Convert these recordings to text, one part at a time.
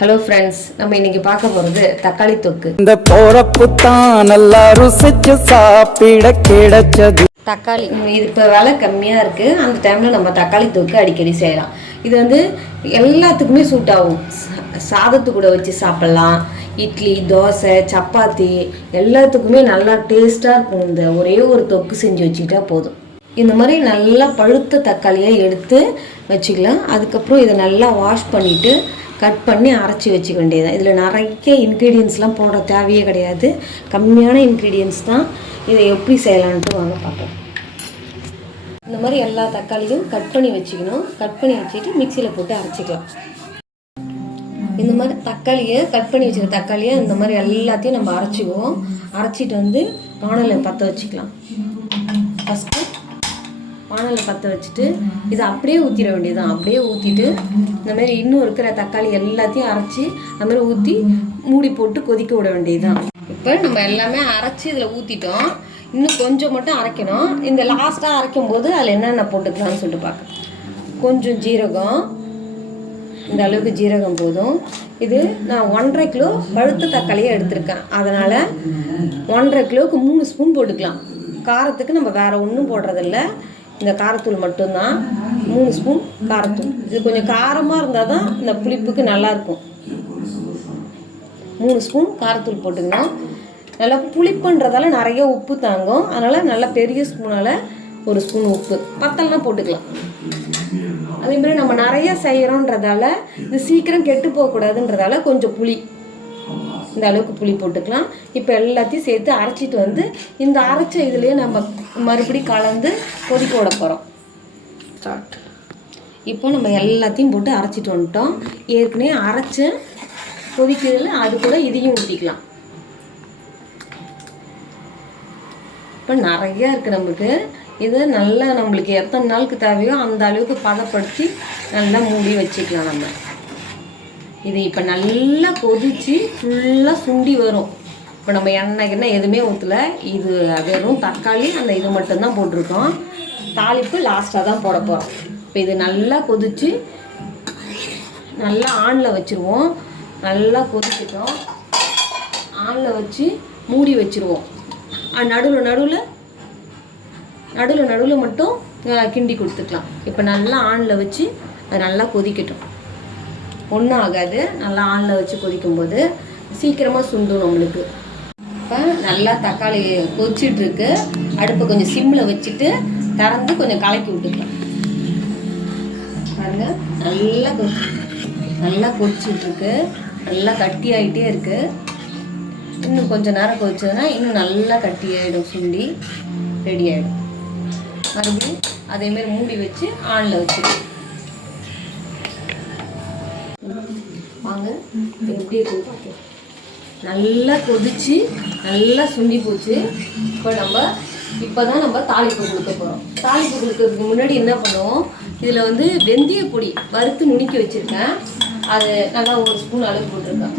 Hello friends, நம்ம இன்னைக்கு பார்க்க போகிறது தக்காளி தொக்கு. இந்த போறப்பு தான் நல்லா ருசிச்சு சாப்பிட கிடைச்சது. தக்காளி இது இப்போ விலை கம்மியாக இருக்குது. அந்த டைமில் நம்ம தக்காளி தொக்கு அடிக்கடி செய்யலாம். இது வந்து எல்லாத்துக்குமே சூட் ஆகும். சாதத்து கூட வச்சு சாப்பிட்லாம். இட்லி, தோசை, சப்பாத்தி எல்லாத்துக்குமே நல்லா டேஸ்ட்டாக இருக்கும். இந்த ஒரே ஒரு தொக்கு செஞ்சு வச்சுக்கிட்டா போதும். இந்த மாதிரி நல்லா பழுத்த தக்காளியை எடுத்து வச்சுக்கலாம். அதுக்கப்புறம் இதை நல்லா வாஷ் பண்ணிவிட்டு கட் பண்ணி அரைச்சி வச்சுக்க வேண்டியது. இதில் நிறைய இன்க்ரீடியன்ஸ்லாம் போட தேவையே கிடையாது. கம்மியான இன்க்ரீடியன்ஸ் தான். இதை எப்படி செய்யலான்ட்டு வாங்க பார்ப்போம். இந்த மாதிரி எல்லா தக்காளியும் கட் பண்ணி வச்சுக்கணும். கட் பண்ணி வச்சுட்டு மிக்சியில் போட்டு அரைச்சிக்கலாம். இந்த மாதிரி தக்காளியை கட் பண்ணி வச்சுக்க தக்காளியை இந்த மாதிரி எல்லாத்தையும் நம்ம அரைச்சிக்குவோம். அரைச்சிட்டு வந்து வானலை பற்ற வச்சுக்கலாம். ஃபஸ்ட்டு வானலை பற்ற வச்சுட்டு இதை அப்படியே ஊற்றிட வேண்டியதுதான். அப்படியே ஊற்றிட்டு இந்தமாரி இன்னும் இருக்கிற தக்காளி எல்லாத்தையும் அரைச்சி அந்த மாதிரி ஊற்றி மூடி போட்டு கொதிக்க விட வேண்டியதுதான். இப்போ நம்ம எல்லாமே அரைச்சி இதில் ஊற்றிட்டோம். இன்னும் கொஞ்சம் மட்டும் அரைக்கணும். இந்த லாஸ்ட்டாக அரைக்கும் போது அதில் என்னென்ன போட்டுக்கலாம்னு சொல்லிட்டு பார்க்க. கொஞ்சம் ஜீரகம், இந்த அளவுக்கு ஜீரகம் போதும். இது நான் 1.5 கிலோ பழுத்த தக்காளியை எடுத்திருக்கேன். அதனால் 1.5 கிலோவுக்கு 3 ஸ்பூன் போட்டுக்கலாம். காரத்துக்கு நம்ம வேறு ஒன்றும் போடுறதில்ல. இந்த காரத்தூள் மட்டும்தான். 3 ஸ்பூன் காரத்தூள். இது கொஞ்சம் காரமாக இருந்தால் தான் இந்த புளிப்புக்கு நல்லாயிருக்கும். 3 ஸ்பூன் காரத்தூள் போட்டுக்கணும். நல்லா புளிப்புன்றதால நிறைய உப்பு தாங்கும். அதனால் நல்லா பெரிய ஸ்பூனால் 1 ஸ்பூன் உப்பு, பத்தல்னா போட்டுக்கலாம். அதேமாதிரி நம்ம நிறைய செய்கிறோன்றதால இது சீக்கிரம் கெட்டு போகக்கூடாதுன்றதால கொஞ்சம் புளி, இந்த அளவுக்கு புளி போட்டுக்கலாம். இப்போ எல்லாத்தையும் சேர்த்து அரைச்சிட்டு வந்து இந்த அரைச்ச இதுலேயே நம்ம மறுபடியும் கலந்து கொதிக்க விட போகிறோம். இப்போ நம்ம எல்லாத்தையும் போட்டு அரைச்சிட்டு வந்துட்டோம். ஏற்கனவே அரைச்சி கொதிக்கிறதுல அது கூட இதையும் ஊற்றிக்கலாம். இப்போ நிறையா இருக்குது நம்மளுக்கு. இது நல்லா நம்மளுக்கு எத்தனை நாளுக்கு தேவையோ அந்த அளவுக்கு பதப்படுத்தி நல்லா மூடி வச்சுக்கலாம். நம்ம இது இப்போ நல்லா கொதித்து ஃபுல்லாக சுண்டி வரும். இப்போ நம்ம எண்ணெய் எதுவுமே ஊற்றலை. இது வெறும் தக்காளி அந்த இது மட்டும்தான் போட்டிருக்கோம். தாளிப்பு லாஸ்ட்டாக தான் போட போகிறோம். இப்போ இது நல்லா கொதித்து நல்லா ஆனில் வச்சுருவோம். நல்லா கொதிச்சிட்டோம். ஆனில் வச்சு மூடி வச்சுருவோம். நடுவில் மட்டும் கிண்டி கொடுத்துக்கலாம். இப்போ நல்லா ஆனில் வச்சு அது நல்லா கொதிக்கட்டும். ஒன்றும் ஆகாது. நல்லா ஆனில் வச்சு கொதிக்கும்போது சீக்கிரமாக சுண்டும் நம்மளுக்கு. இப்போ நல்லா தக்காளி கொதிச்சிட்ருக்கு. அடுப்பை கொஞ்சம் சிம்மில் வச்சுட்டு திறந்து கொஞ்சம் கலக்கி விட்டுக்கலாம். பாருங்க, நல்லா கொதிச்சிட்ருக்கு. நல்லா கட்டி ஆகிட்டே இருக்குது. இன்னும் கொஞ்சம் நேரம் கொதிச்சதுன்னா இன்னும் நல்லா கட்டி ஆகிடும். சுண்டி ரெடி ஆகிடும். மறுபடியும் அதேமாரி மூடி வச்சு ஆனில் வச்சுக்கலாம். வாங்க எப்படி இருக்கு பார்க்கலாம். நல்லா கொதிச்சு நல்லா சுண்டி போச்சு. இப்போ நம்ம தாளிப்பு கொடுக்க போகிறோம். தாளிப்பு கொடுக்கறதுக்கு முன்னாடி என்ன பண்ணுவோம், இதில் வந்து வெந்தய பொடி வறுத்து நுணுக்கி வச்சுருக்கேன். அது நல்லா 1 ஸ்பூன் அளவுக்கு போட்டிருக்கேன்.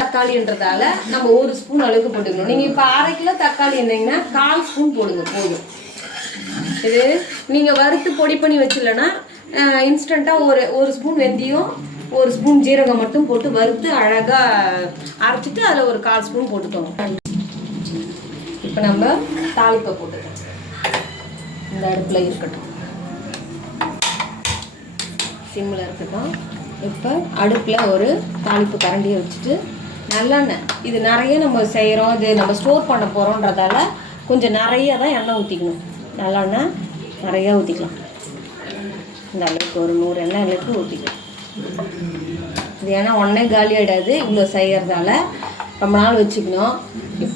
தக்காளின்றதால நம்ம 1 ஸ்பூன் அளவுக்கு போட்டுக்கணும். நீங்கள் இப்போ 1/2 கிலோ தக்காளி இருந்தீங்கன்னா 1/4 ஸ்பூன் போடுங்க போதும். இது நீங்கள் வறுத்து பொடி பண்ணி வச்சிடலன்னா இன்ஸ்டண்ட்டாக ஒரு ஸ்பூன் வெந்தயம் 1 ஸ்பூன் ஜீரகம் மட்டும் போட்டு வறுத்து அழகாக அரைச்சிட்டு அதில் 1/4 ஸ்பூன் போட்டுக்கோங்க. இப்போ நம்ம தாளிப்பை போட்டுக்கோம். இந்த அடுப்பில் இருக்கட்டும், சிம்மில் இருக்கட்டும். இப்போ அடுப்பில் ஒரு தாளிப்பு கரண்டியை வச்சுட்டு நல்லெண்ணெய், இது நிறைய நம்ம செய்கிறோம், இது நம்ம ஸ்டோர் பண்ண போகிறோன்றதால கொஞ்சம் நிறைய தான் எண்ணெய் ஊற்றிக்கணும். நல்லெண்ணெய் நிறையா ஊற்றிக்கலாம். இந்த அளவுக்கு ஒரு 100 எண்ணெய் அளவுக்கு ஊற்றிக்கலாம். இது ஏன்னா ஒன்றே காலி ஆகிடாது. இவ்வளோ செய்கிறதால ரொம்ப நாள் வச்சுக்கணும்.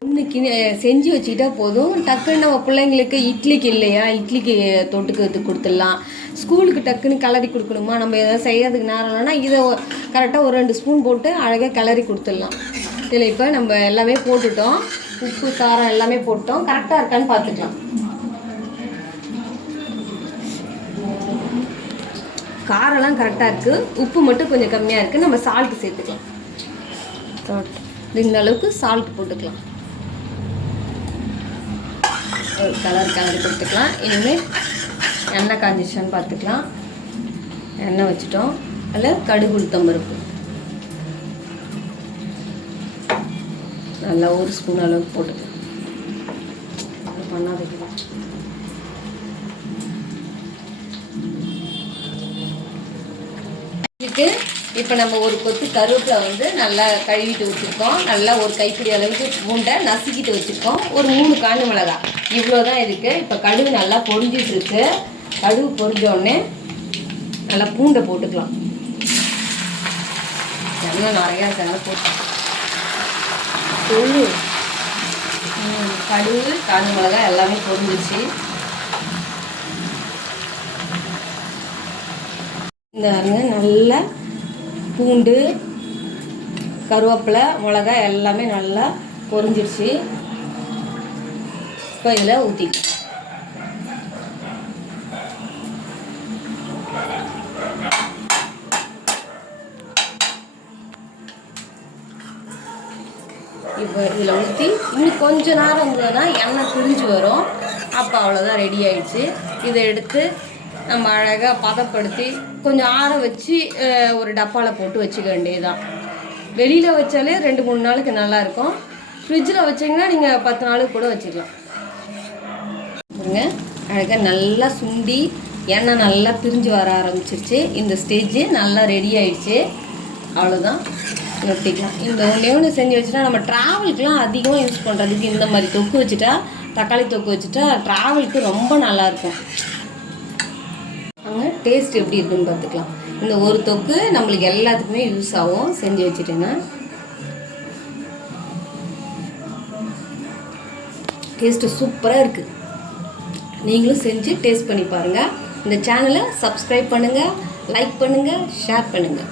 இன்னைக்கு செஞ்சு வச்சுக்கிட்டா போதும். டக்குன்னு நம்ம பிள்ளைங்களுக்கு இட்லிக்கு இல்லையா, இட்லிக்கு தொட்டுக்கிறதுக்கு கொடுத்துடலாம். ஸ்கூலுக்கு டக்குன்னு கிளறி கொடுக்கணுமா, நம்ம எதாவது செய்யறதுக்கு நேரம் இல்லைன்னா இதை கரெக்டாக ஒரு 2 ஸ்பூன் போட்டு அழகாக கிளறி கொடுத்துடலாம். இதில் இப்போ நம்ம எல்லாமே போட்டுட்டோம். உப்பு காரம் எல்லாமே போட்டோம். கரெக்டாக இருக்கான்னு பார்த்துக்கலாம். காரெல்லாம் கரெக்டாக இருக்குது. உப்பு மட்டும் கொஞ்சம் கம்மியாக இருக்குது. நம்ம சால்ட்டு சேர்த்துக்கலாம். இந்த அளவுக்கு சால்ட் போட்டுக்கலாம். ஒரு கலர் கொடுத்துக்கலாம். இனிமேல் எண்ணெய் காஞ்சிச்சான்னு பார்த்துக்கலாம். எண்ணெய் வச்சுட்டோம். அதில் கடுகு உளுத்தம் பருப்பு நல்லா 1 ஸ்பூன் அளவுக்கு போட்டுக்கலாம். பண்ணாதீங்க. இப்போ நம்ம ஒரு கொத்து கருவேப்பிலை வந்து நல்லா கழுவிட்டு வச்சுருக்கோம். நல்லா ஒரு கைப்பிடி அளவுக்கு பூண்டை நசுக்கிட்டு வச்சுருக்கோம். ஒரு 3 காஞ்ச மிளகாய், இவ்வளோ தான் இருக்குது. இப்போ கடுகு நல்லா பொரிஞ்சிட்ருக்கு. கடுகு பொரிஞ்சோடனே நல்லா பூண்டை போட்டுக்கலாம். எண்ணெய் நிறையா சேர்ந்து போட்டு சொல்லு. கடுகு காஞ்ச மிளகாய் எல்லாமே பொரிஞ்சிச்சு. இந்த நல்லா பூண்டு கருவேப்பிலை மிளகாய் எல்லாமே நல்லா பொரிஞ்சிடுச்சு. இப்போ இதில் ஊற்றிக்கலாம். இப்போ இதில் ஊற்றி இன்னும் கொஞ்சம் நேரம் இருந்ததுன்னா எண்ணெய் பிரிஞ்சு வரும். அப்போ அவ்வளோதான், ரெடி ஆயிடுச்சு. இதை எடுத்து நம்ம அழகாக பதப்படுத்தி கொஞ்சம் ஆற வச்சு ஒரு டப்பாவில் போட்டு வச்சுக்க வேண்டியதுதான். வெளியில் வச்சாலே 2-3 நாளுக்கு நல்லாயிருக்கும். ஃப்ரிட்ஜில் வச்சிங்கன்னா நீங்கள் 10 நாளுக்கு கூட வச்சுக்கலாம். பாருங்க, அழகாக நல்லா சுண்டி எண்ணெய் நல்லா பிரிஞ்சு வர ஆரம்பிச்சிருச்சு. இந்த ஸ்டேஜ் நல்லா ரெடி ஆயிடுச்சு. அவ்வளோதான், நிறுத்திக்கலாம். இந்த ஒன்று செஞ்சு வச்சுட்டா நம்ம ட்ராவலுக்குலாம் அதிகமாக யூஸ் பண்ணுறதுக்கு இந்த மாதிரி தொக்கு வச்சுட்டா, தக்காளி தொக்கு வச்சுட்டா ட்ராவலுக்கு ரொம்ப நல்லாயிருக்கும். அங்கே டேஸ்ட் எப்படி இருக்குன்னு பார்த்துக்கலாம். இந்த ஒரு தொக்கு நம்மளுக்கு எல்லாத்துக்குமே யூஸ் ஆகும். செஞ்சு வச்சுட்டேன்னா டேஸ்ட்டு சூப்பராக இருக்குது. நீங்களும் செஞ்சு டேஸ்ட் பண்ணி பாருங்கள். இந்த சேனலை சப்ஸ்கிரைப் பண்ணுங்கள், லைக் பண்ணுங்கள், ஷேர் பண்ணுங்கள்.